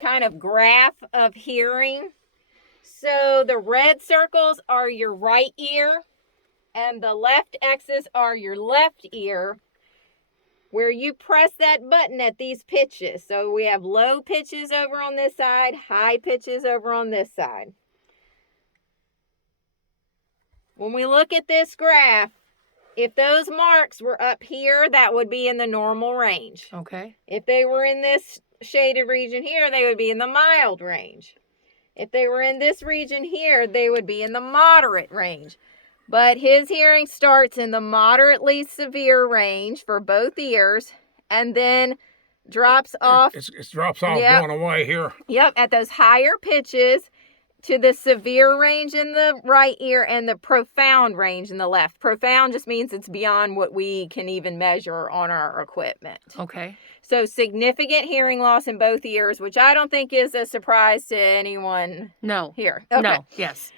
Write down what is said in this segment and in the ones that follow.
kind of graph of hearing. So the red circles are your right ear, and the left X's are your left ear, where you press that button at these pitches. So we have low pitches over on this side, high pitches over on this side. When we look at this graph, if those marks were up here, that would be in the normal range. Okay. If they were in this shaded region here, they would be in the mild range. If they were in this region here, they would be in the moderate range. But his hearing starts in the moderately severe range for both ears and then drops off. It drops off going away here. Yep, at those higher pitches to the severe range in the right ear and the profound range in the left. Profound just means it's beyond what we can even measure on our equipment. Okay. So significant hearing loss in both ears, which I don't think is a surprise to anyone here. Okay. No, yes.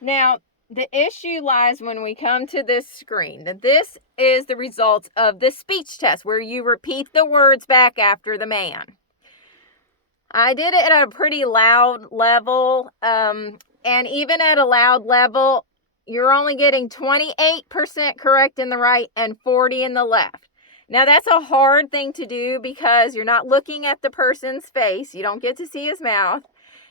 Now, the issue lies when we come to this screen, that this is the results of the speech test where you repeat the words back after the man. I did it at a pretty loud level, and even at a loud level, you're only getting 28% correct in the right and 40% in the left. Now, that's a hard thing to do because you're not looking at the person's face. You don't get to see his mouth.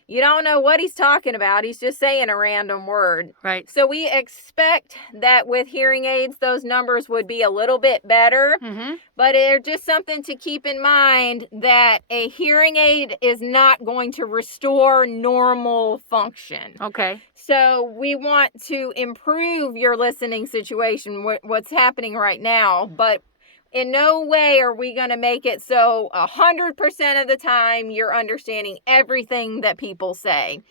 You don't know what he's talking about. He's just saying a random word. Right. So we expect that with hearing aids, those numbers would be a little bit better. Mm-hmm. But it's just something to keep in mind that a hearing aid is not going to restore normal function. Okay. So we want to improve your listening situation, what's happening right now, but in no way are we going to make it so 100% of the time you're understanding everything that people say.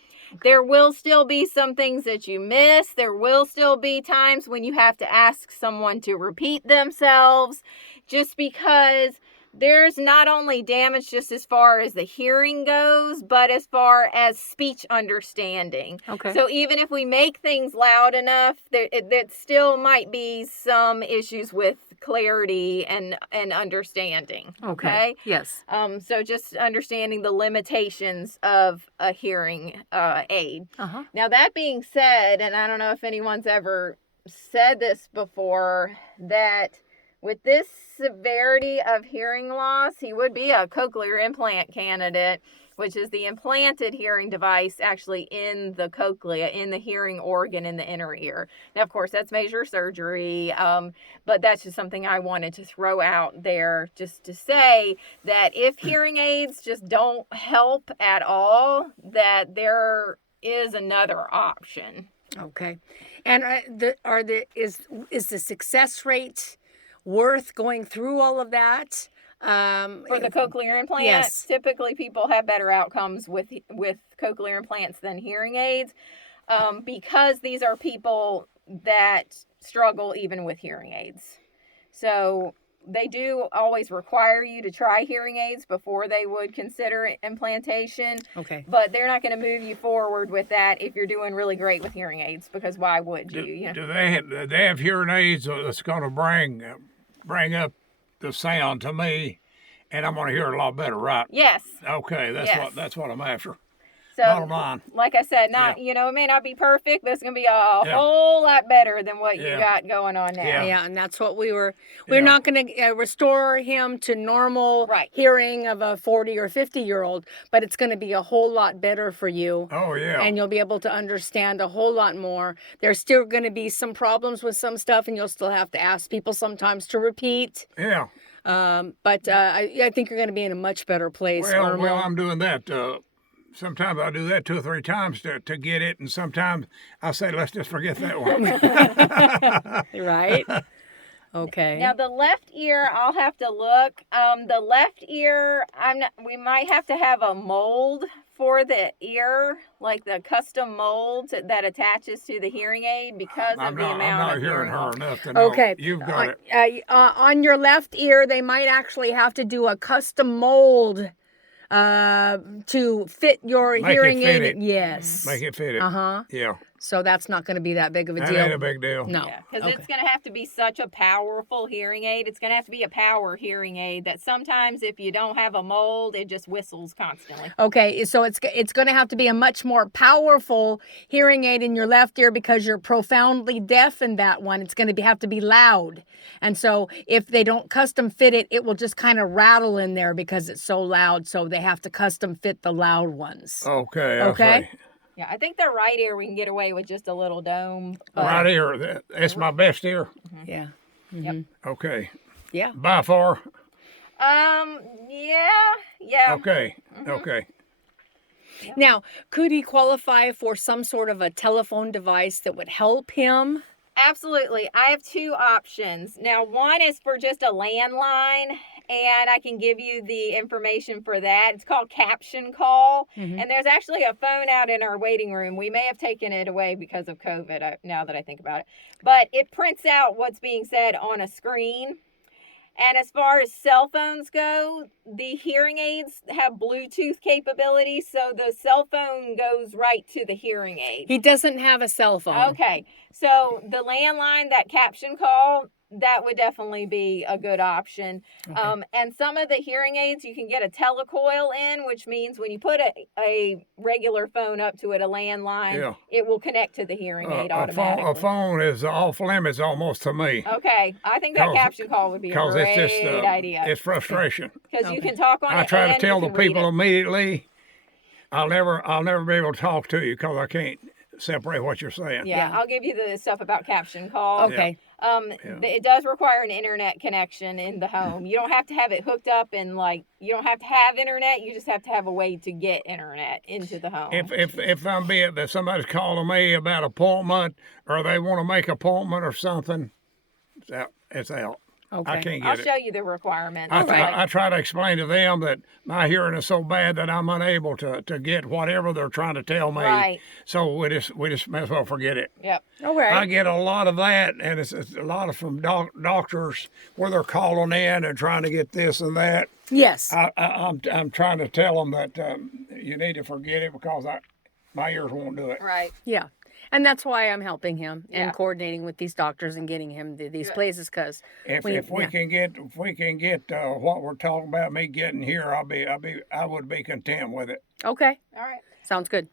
There will still be some things that you miss. There will still be times when you have to ask someone to repeat themselves, just because there's not only damage just as far as the hearing goes, but as far as speech understanding. Okay. So even if we make things loud enough, there still might be some issues with clarity and understanding. Okay. Yes. So just understanding the limitations of a hearing aid. Uh-huh. Now, that being said, and I don't know if anyone's ever said this before, that with this severity of hearing loss, he would be a cochlear implant candidate, which is the implanted hearing device actually in the cochlea, in the hearing organ in the inner ear. Now, of course, that's major surgery, but that's just something I wanted to throw out there just to say that if hearing aids just don't help at all, that there is another option. Okay. And is the success rate worth going through all of that? For the cochlear implant, yes. Typically people have better outcomes with cochlear implants than hearing aids, because these are people that struggle even with hearing aids. So they do always require you to try hearing aids before they would consider implantation. Okay. But they're not going to move you forward with that if you're doing really great with hearing aids, because why would you? Do they have hearing aids that's going to bring up the sound to me, and I'm going to hear a lot better, right? Yes. Okay, that's what I'm after. So, bottom line. Like I said, it may not be perfect, but it's going to be a whole lot better than what you got going on now. Yeah, and that's what we're not going to restore him to normal hearing of a 40 or 50-year-old, but it's going to be a whole lot better for you. Oh, yeah. And you'll be able to understand a whole lot more. There's still going to be some problems with some stuff, and you'll still have to ask people sometimes to repeat. Yeah. But I think you're going to be in a much better place. Well, I'm doing that. Sometimes I do that 2 or 3 times to get it, and sometimes I say, let's just forget that one. Right? Okay. Now the left ear, I'll have to look. The left ear, we might have to have a mold for the ear, like the custom mold that attaches to the hearing aid because of the amount I'm not of hearing her loss. enough to know. Okay. You've got it. On your left ear, they might actually have to do a custom mold to fit your hearing aid. Yes. Make it fit it. Uh-huh. Yeah. So that's not going to be that big of a That deal. ain't a big deal. No. Yeah, because Okay. it's going to have to be such a powerful hearing aid. It's going to have to be a power hearing aid that sometimes if you don't have a mold, it just whistles constantly. Okay, so it's going to have to be a much more powerful hearing aid in your left ear because you're profoundly deaf in that one. It's going to have to be loud. And so if they don't custom fit it, it will just kind of rattle in there because it's so loud. So they have to custom fit the loud ones. Okay. Okay. Yeah, I think the right ear we can get away with just a little dome. But Right ear. That's my best ear. Yeah. Yep. Okay. Yeah. By far. Yeah. Okay. Okay. Now, could he qualify for some sort of a telephone device that would help him? Absolutely. I have two options. Now, one is for just a landline, and I can give you the information for that. It's called Caption Call, and there's actually a phone out in our waiting room. We may have taken it away because of COVID, now that I think about it. But it prints out what's being said on a screen. And as far as cell phones go, the hearing aids have Bluetooth capability, so the cell phone goes right to the hearing aid. He doesn't have a cell phone. Okay, so the landline, that Caption Call, that would definitely be a good option. Okay. And some of the hearing aids, you can get a telecoil in, which means when you put a regular phone up to it, a landline, Yeah. it will connect to the hearing aid automatically. A phone is off limits almost to me. Okay, I think that 'Cause- Caption Call would be a Because great it's just idea. it's frustration. Because you Okay. can talk on it. I try to and tell you the can read people it. immediately, I'll never be able to talk to you because I can't separate what you're saying. Yeah, I'll give you the stuff about Caption Call. Okay. It does require an internet connection in the home. You don't have to have it hooked up and you don't have to have internet. You just have to have a way to get internet into the home. If I'm being that somebody's calling me about appointment or they want to make appointment or something, it's out. Okay. I can't I'll get it. show you the requirements. I try to explain to them that my hearing is so bad that I'm unable to get whatever they're trying to tell me. Right. So we just may as well forget it. Yep. All right. I get a lot of that, and it's a lot of from doctors where they're calling in and trying to get this and that. Yes. I'm trying to tell them that you need to forget it because my ears won't do it. Right. Yeah. And that's why I'm helping him Yeah. and coordinating with these doctors and getting him to these places because If we can get what we're talking about, me getting here, I would be content with it. Okay. All right. Sounds good.